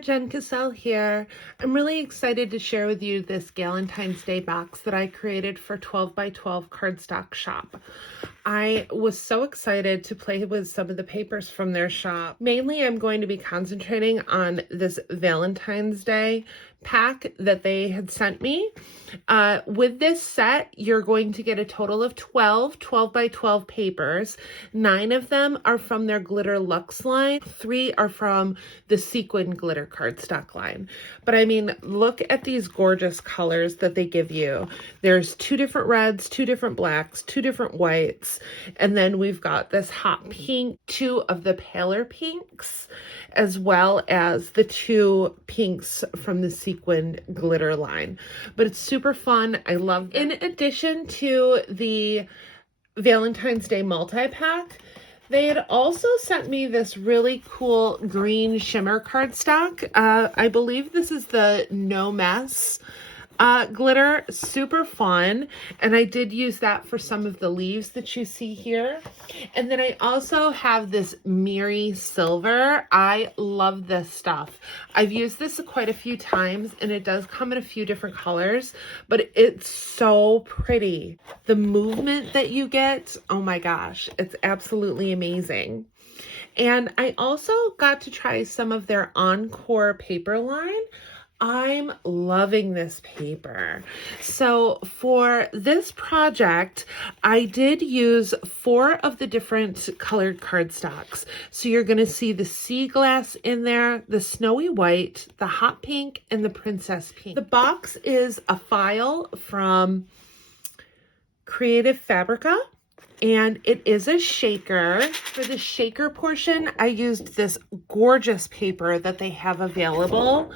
Jen here. I'm really excited to share with you this Galentine's Day box that I created for 12 by 12 cardstock shop. I was so excited to play with some of the papers from their shop. Mainly, I'm going to be concentrating on this Valentine's Day pack that they had sent me. With this set, you're going to get a total of 12 by 12 papers. 9 of them are from their Glitter Luxe line. 3 are from the Sequin Glitter cardstock line. But I mean, look at these gorgeous colors that they give you. There's 2 different reds, 2 different blacks, 2 different whites, and then we've got this hot pink, 2 of the paler pinks, as well as the 2 pinks from the Sequin Glitter line. But it's super fun. I love them. In addition to the Valentine's Day multi-pack, they had also sent me this really cool green shimmer cardstock. I believe this is the No Mess glitter. Super fun, and I did use that for some of the leaves that you see here. And then I also have this Miri Silver. I love this stuff. I've used this quite a few times, and it does come in a few different colors, but it's so pretty. The movement that you get, oh my gosh, it's absolutely amazing. And I also got to try some of their Encore paper line. I'm loving this paper. So for this project, I did use 4 of the different colored cardstocks. So you're going to see the sea glass in there, the snowy white, the hot pink, and the princess pink. The box is a file from Creative Fabrica, and it is a shaker. For the shaker portion, I used this gorgeous paper that they have available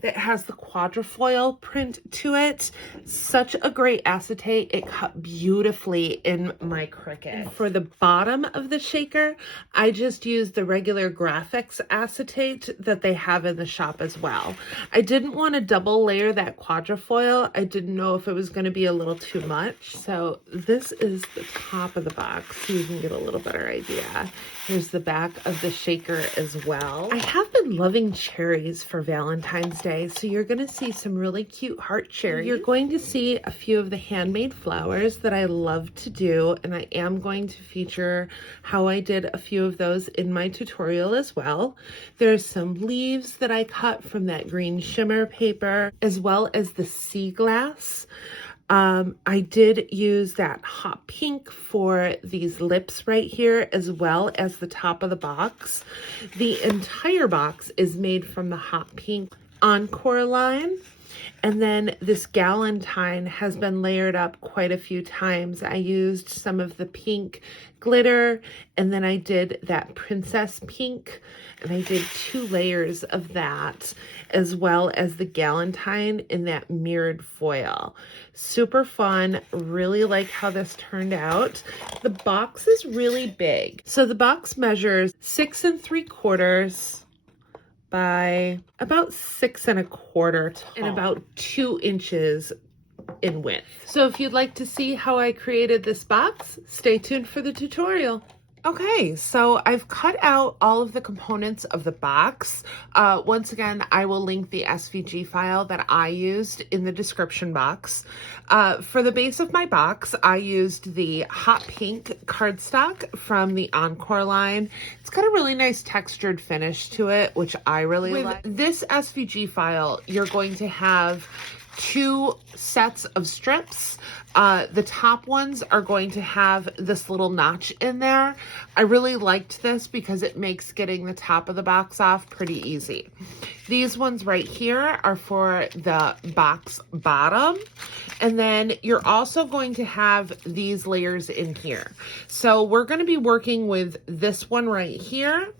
that has the quadrifoil print to it. Such a great acetate. It cut beautifully in my Cricut. And for the bottom of the shaker, I just used the regular graphics acetate that they have in the shop as well. I didn't want to double layer that quadrifoil. I didn't know if it was going to be a little too much. So this is the top of the box, so you can get a little better idea. Here's the back of the shaker as well. I have been loving cherries for Valentine's Day, so you're going to see some really cute heart cherries. You're going to see a few of the handmade flowers that I love to do, and I am going to feature how I did a few of those in my tutorial as well. There's some leaves that I cut from that green shimmer paper, as well as the sea glass. I did use that hot pink for these lips right here, as well as the top of the box. The entire box is made from the hot pink Encore line. And then this Galentine has been layered up quite a few times. I used some of the pink glitter, and then I did that princess pink, and I did 2 layers of that, as well as the Galentine in that mirrored foil. Super fun. Really like how this turned out. The box is really big. So the box measures 6 3/4 by about 6 1/4 tall and about 2 inches in width. So if you'd like to see how I created this box, stay tuned for the tutorial. Okay, so I've cut out all of the components of the box. Once again, I will link the SVG file that I used in the description box. For the base of my box, I used the hot pink cardstock from the Encore line. It's got a really nice textured finish to it, which I really like. With this SVG file, you're going to have 2 sets of strips. The top ones are going to have this little notch in there. I really liked this because it makes getting the top of the box off pretty easy. These ones right here are for the box bottom. And then you're also going to have these layers in here. So we're going to be working with this one right here.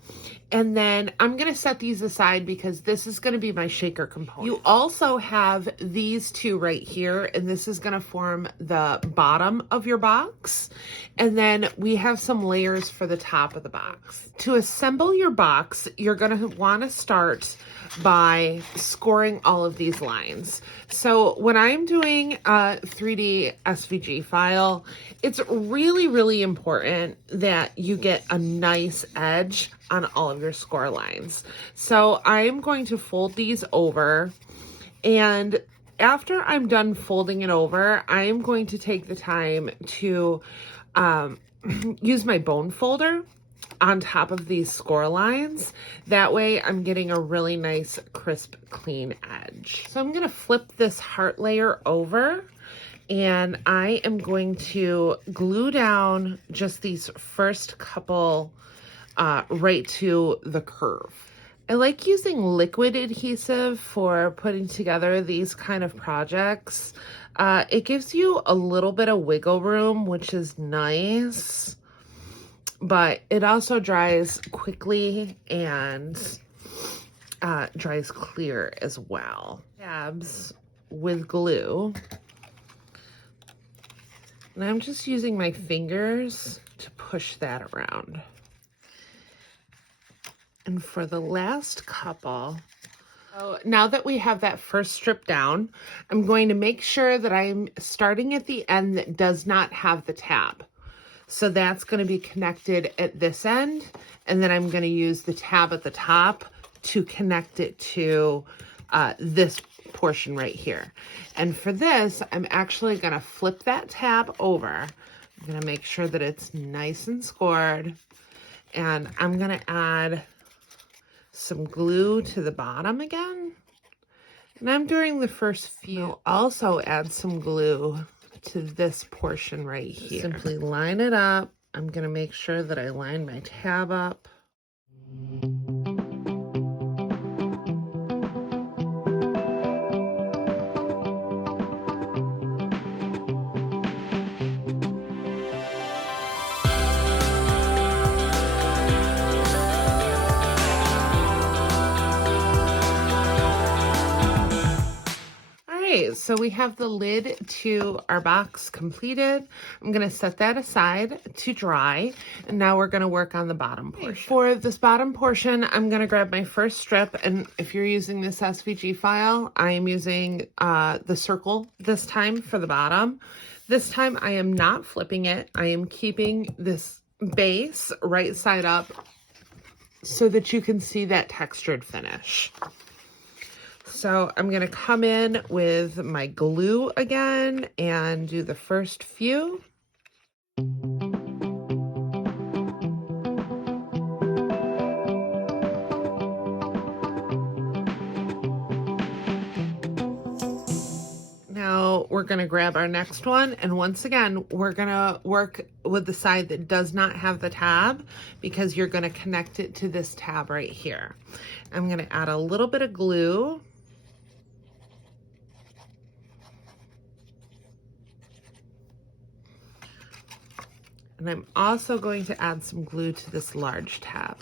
And then I'm going to set these aside because this is going to be my shaker component. You also have these 2 right here, and this is going to form the bottom of your box. And then we have some layers for the top of the box. To assemble your box, you're going to want to start by scoring all of these lines. So when I'm doing a 3D SVG file, it's really, really important that you get a nice edge on all of your score lines. So I'm going to fold these over, and after I'm done folding it over, I'm going to take the time to use my bone folder on top of these score lines. That way I'm getting a really nice, crisp, clean edge. So I'm gonna flip this heart layer over, and I am going to glue down just these first couple right to the curve. I like using liquid adhesive for putting together these kind of projects. It gives you a little bit of wiggle room, which is nice, but it also dries quickly and dries clear as well. Tabs with glue. And I'm just using my fingers to push that around. And for the last couple, so now that we have that first strip down, I'm going to make sure that I'm starting at the end that does not have the tab. So that's going to be connected at this end, and then I'm going to use the tab at the top to connect it to this portion right here. And for this, I'm actually going to flip that tab over. I'm going to make sure that it's nice and scored, and I'm going to add some glue to the bottom again. And I'm doing the first few. I'll also add some glue to this portion right here. Simply line it up. I'm going to make sure that I line my tab up. So we have the lid to our box completed. I'm going to set that aside to dry, and now we're going to work on the bottom portion. For this bottom portion, I'm going to grab my first strip, and if you're using this SVG file, I am using the circle this time for the bottom. This time I am not flipping it. I am keeping this base right side up so that you can see that textured finish. So I'm going to come in with my glue again and do the first few. Now we're going to grab our next one, and once again we're going to work with the side that does not have the tab, because you're going to connect it to this tab right here. I'm going to add a little bit of glue. And I'm also going to add some glue to this large tab.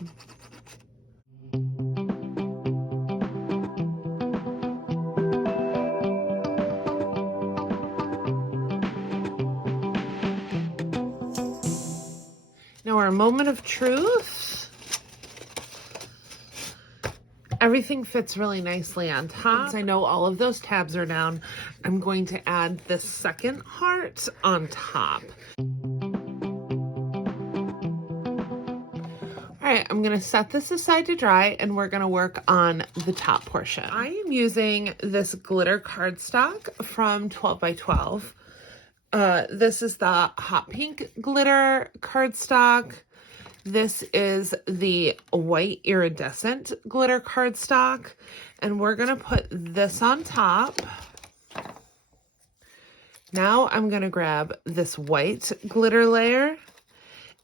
Now our moment of truth. Everything fits really nicely on top. Since I know all of those tabs are down, I'm going to add this second heart on top. All right, I'm gonna set this aside to dry, and we're gonna work on the top portion. I am using this glitter cardstock from 12 by 12. This is the hot pink glitter cardstock. This is the white iridescent glitter cardstock, and we're gonna put this on top. Now I'm gonna grab this white glitter layer,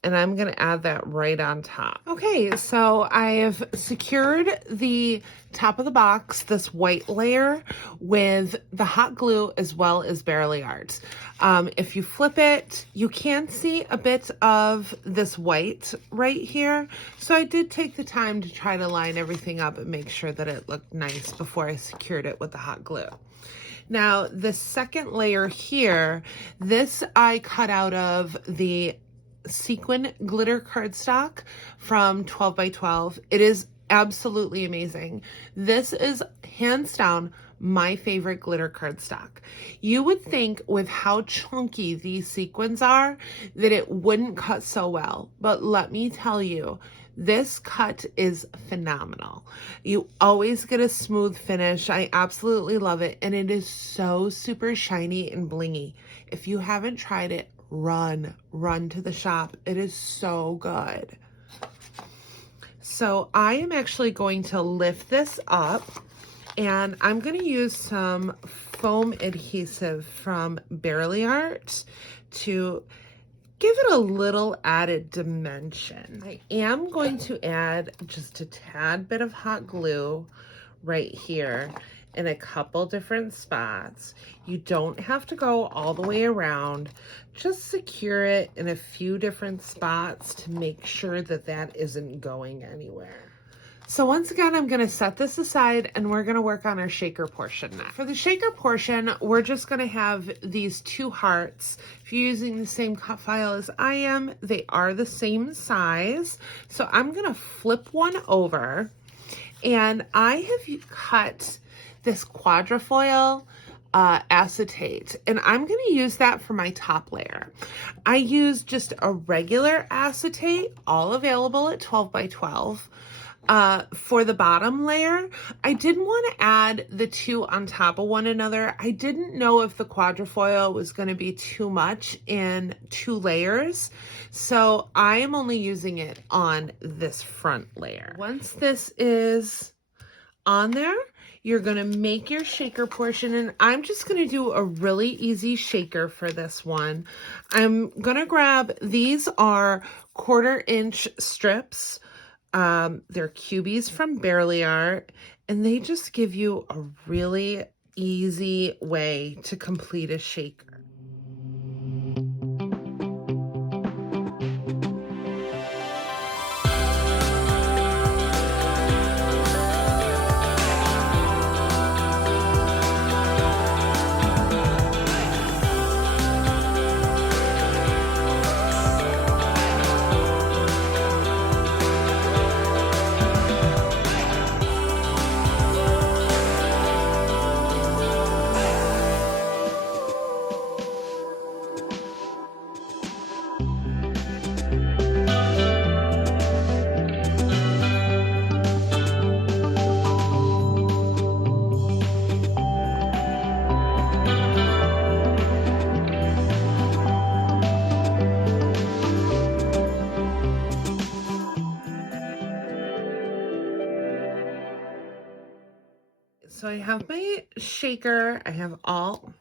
and I'm going to add that right on top. Okay, so I have secured the top of the box, this white layer, with the hot glue as well as Bearly Art. If you flip it, you can see a bit of this white right here. So I did take the time to try to line everything up and make sure that it looked nice before I secured it with the hot glue. Now, the second layer here, this I cut out of the sequin glitter cardstock from 12 by 12. It is absolutely amazing. This is hands down my favorite glitter cardstock. You would think with how chunky these sequins are that it wouldn't cut so well, but let me tell you, this cut is phenomenal. You always get a smooth finish. I absolutely love it, and it is so super shiny and blingy. If you haven't tried it, run to the shop. It is so good. So I am actually going to lift this up, and I'm going to use some foam adhesive from Barely Art to give it a little added dimension. I am going to add just a tad bit of hot glue right here in a couple different spots. You don't have to go all the way around. Just secure it in a few different spots to make sure that that isn't going anywhere. So once again, I'm going to set this aside and we're going to work on our shaker portion now. For the shaker portion, we're just going to have these two hearts. If you're using the same cut file as I am, they are the same size. So I'm going to flip one over, and I have cut this quadrifoil acetate, and I'm going to use that for my top layer. I use just a regular acetate, all available at 12 by 12. For the bottom layer, I didn't want to add the two on top of one another. I didn't know if the quadrifoil was going to be too much in 2 layers, so I am only using it on this front layer. Once this is on there, you're going to make your shaker portion, and I'm just going to do a really easy shaker for this one. I'm going to grab, these are 1/4-inch strips. They're cubies from Barely Art, and they just give you a really easy way to complete a shaker. So I have my shaker, I have all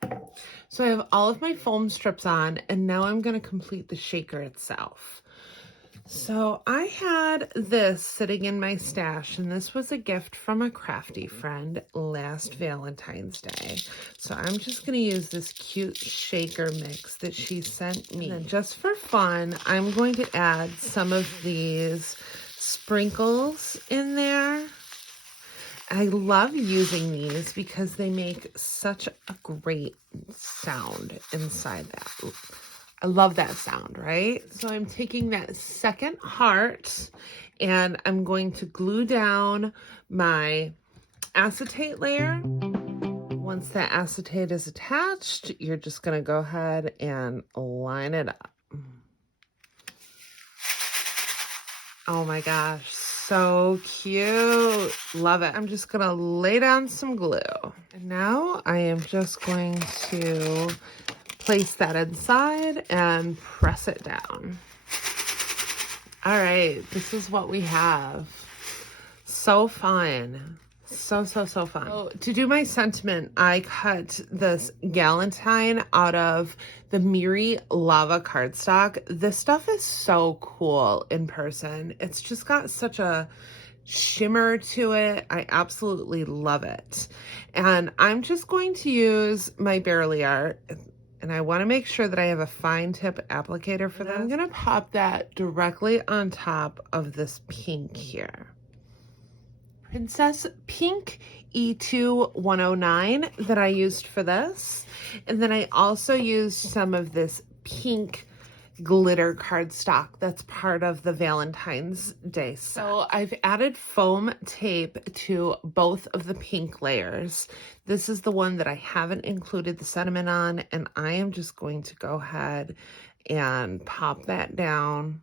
of my foam strips on, and now I'm going to complete the shaker itself. So I had this sitting in my stash, and this was a gift from a crafty friend last Valentine's Day. So I'm just going to use this cute shaker mix that she sent me. And then just for fun, I'm going to add some of these sprinkles in there. I love using these because they make such a great sound inside that. I love that sound, right? So I'm taking that second heart and I'm going to glue down my acetate layer. Once that acetate is attached, you're just going to go ahead and line it up. Oh my gosh, so cute. Love it. I'm just going to lay down some glue. And now I am just going to place that inside and press it down. All right, this is what we have. So fun. So fun. So to do my sentiment, I cut this Galentine out of the Miri Lava cardstock. This stuff is so cool in person. It's just got such a shimmer to it. I absolutely love it. And I'm just going to use my Barely Art, and I want to make sure that I have a fine tip applicator for that. I'm going to pop that directly on top of this pink here. Princess Pink E2 109 that I used for this. And then I also used some of this pink glitter cardstock that's part of the Valentine's Day set. So I've added foam tape to both of the pink layers. This is the one that I haven't included the sentiment on, and I am just going to go ahead and pop that down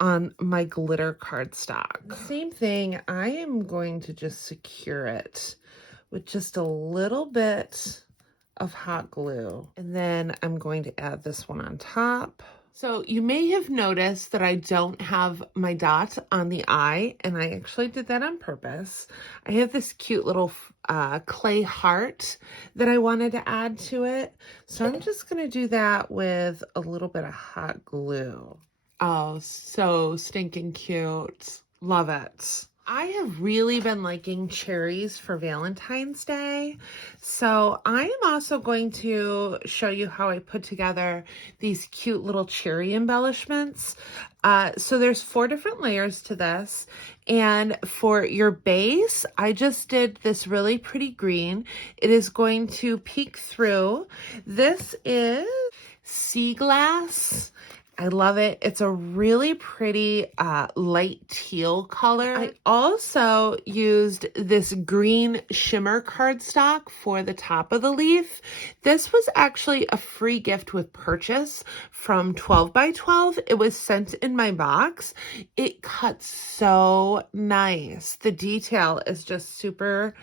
on my glitter cardstock. Same thing, I am going to just secure it with just a little bit of hot glue. And then I'm going to add this one on top. So you may have noticed that I don't have my dot on the eye, and I actually did that on purpose. I have this cute little clay heart that I wanted to add to it. So I'm just gonna do that with a little bit of hot glue. Oh, so stinking cute. Love it. I have really been liking cherries for Valentine's Day, so I am also going to show you how I put together these cute little cherry embellishments. So there's 4 different layers to this, and for your base, I just did this really pretty green. It is going to peek through. This is sea glass. I love it. It's a really pretty light teal color. I also used this green shimmer cardstock for the top of the leaf. This was actually a free gift with purchase from 12 by 12. It was sent in my box. It cuts so nice. The detail is just super,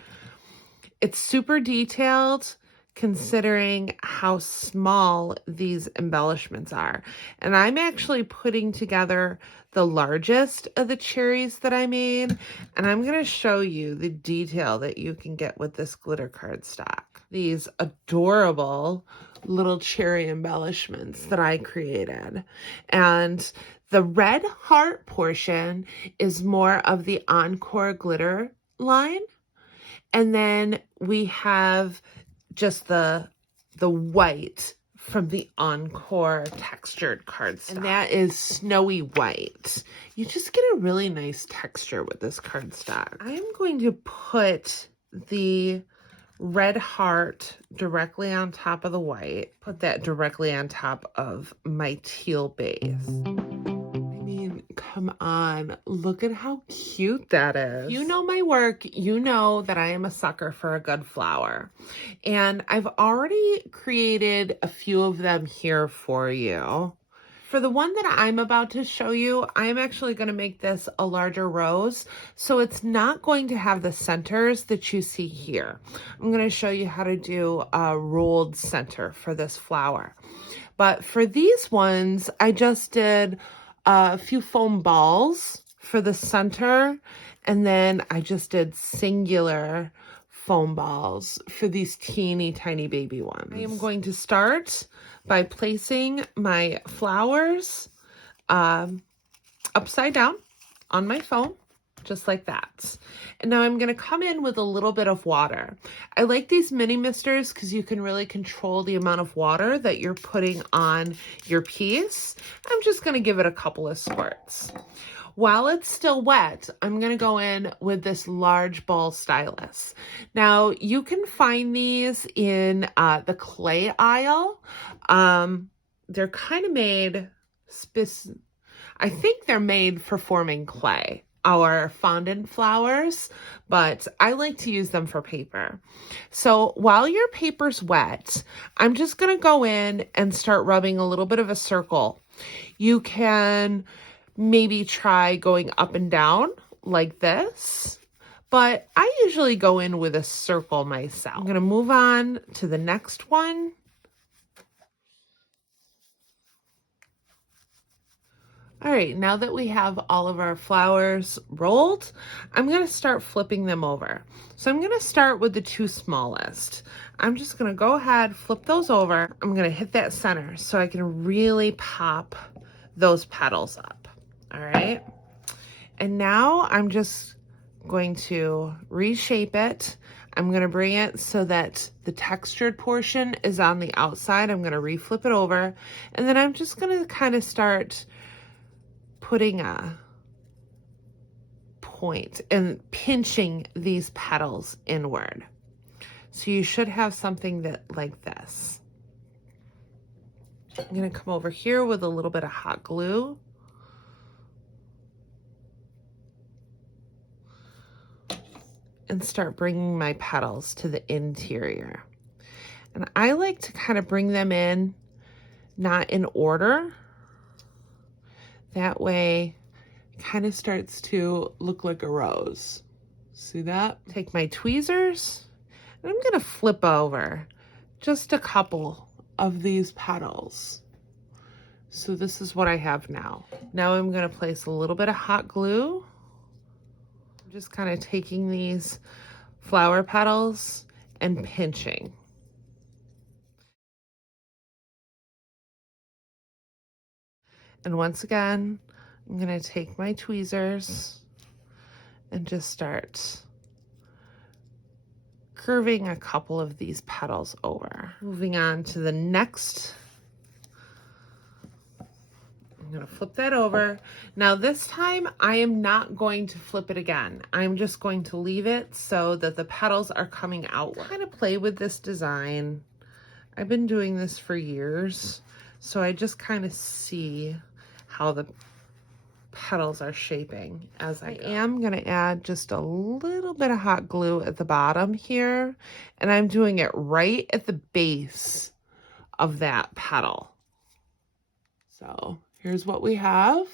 it's super detailed, considering how small these embellishments are. And I'm actually putting together the largest of the cherries that I made, and I'm going to show you the detail that you can get with this glitter cardstock. These adorable little cherry embellishments that I created. And the red heart portion is more of the Encore glitter line. And then we have just the white from the Encore textured cardstock. And that is snowy white. You just get a really nice texture with this cardstock. I am going to put the red heart directly on top of the white. Put that directly on top of my teal base. Come on, look at how cute that is. If you know my work, you know that I am a sucker for a good flower. And I've already created a few of them here for you. For the one that I'm about to show you, I'm actually going to make this a larger rose, so it's not going to have the centers that you see here. I'm going to show you how to do a rolled center for this flower. But for these ones, I just did a few foam balls for the center, and then I just did singular foam balls for these teeny tiny baby ones. I am going to start by placing my flowers upside down on my foam, just like that. And now I'm going to come in with a little bit of water. I like these mini misters because you can really control the amount of water that you're putting on your piece. I'm just going to give it a couple of squirts. While it's still wet, I'm going to go in with this large ball stylus. Now, you can find these in the clay aisle. They're kind of made, I think they're made for forming clay, our fondant flowers, but I like to use them for paper. So while your paper's wet, I'm just going to go in and start rubbing a little bit of a circle. You can maybe try going up and down like this, but I usually go in with a circle myself. I'm going to move on to the next one. All right, now that we have all of our flowers rolled, I'm going to start flipping them over. So I'm going to start with the 2 smallest. I'm just going to go ahead, flip those over. I'm going to hit that center so I can really pop those petals up. All right. And now I'm just going to reshape it. I'm going to bring it so that the textured portion is on the outside. I'm going to reflip it over. And then I'm just going to kind of start putting a point and pinching these petals inward. So you should have something that like this. I'm going to come over here with a little bit of hot glue. And start bringing my petals to the interior. And I like to kind of bring them in, not in order. That way it kind of starts to look like a rose. See that? Take my tweezers and I'm gonna flip over just a couple of these petals. So this is what I have now. Now I'm gonna place a little bit of hot glue. I'm just kind of taking these flower petals and pinching. And once again, I'm gonna take my tweezers and just start curving a couple of these petals over. Moving on to the next. I'm gonna flip that over. Now this time I am not going to flip it again. I'm just going to leave it so that the petals are coming out. Kind of play with this design. I've been doing this for years, so I just kind of see how the petals are shaping as I am going to add just a little bit of hot glue at the bottom here, and I'm doing it right at the base of that petal. So here's what we have.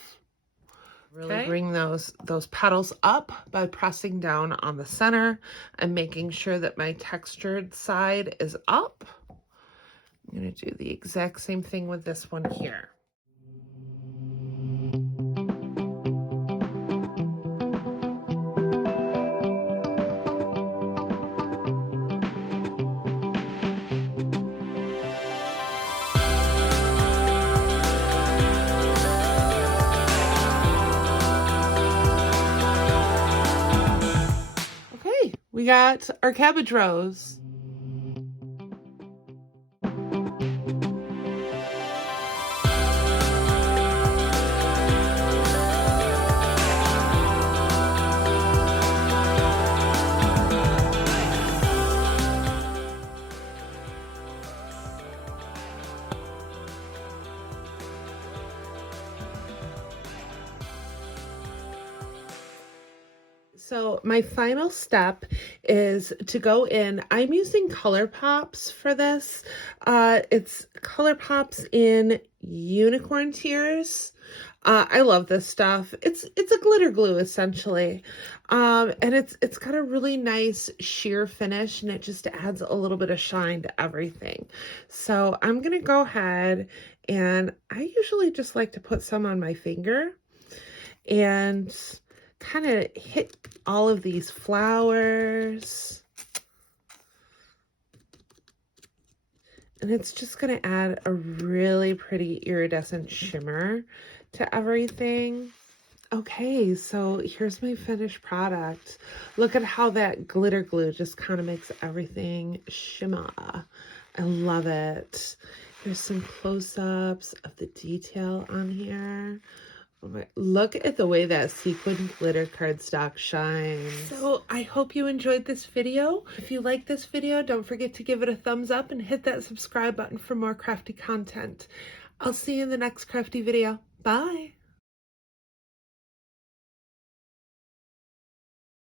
Really bring those petals up by pressing down on the center and making sure that my textured side is up. I'm going to do the exact same thing with this one here. Okay, we got our cabbage rose. So my final step is to go in. I'm using Color Pops for this. It's Color Pops in Unicorn Tears. I love this stuff. It's a glitter glue essentially. And it's got a really nice sheer finish, and it just adds a little bit of shine to everything. So I'm gonna go ahead, and I usually just like to put some on my finger and kind of hit all of these flowers, and it's just going to add a really pretty iridescent shimmer to everything. Okay, so here's my finished product. Look at how that glitter glue just kind of makes everything shimmer. I love it. Here's some close-ups of the detail on here. Look at the way that sequin glitter cardstock shines. So I hope you enjoyed this video. If you like this video, don't forget to give it a thumbs up and hit that subscribe button for more crafty content. I'll see you in the next crafty video. Bye.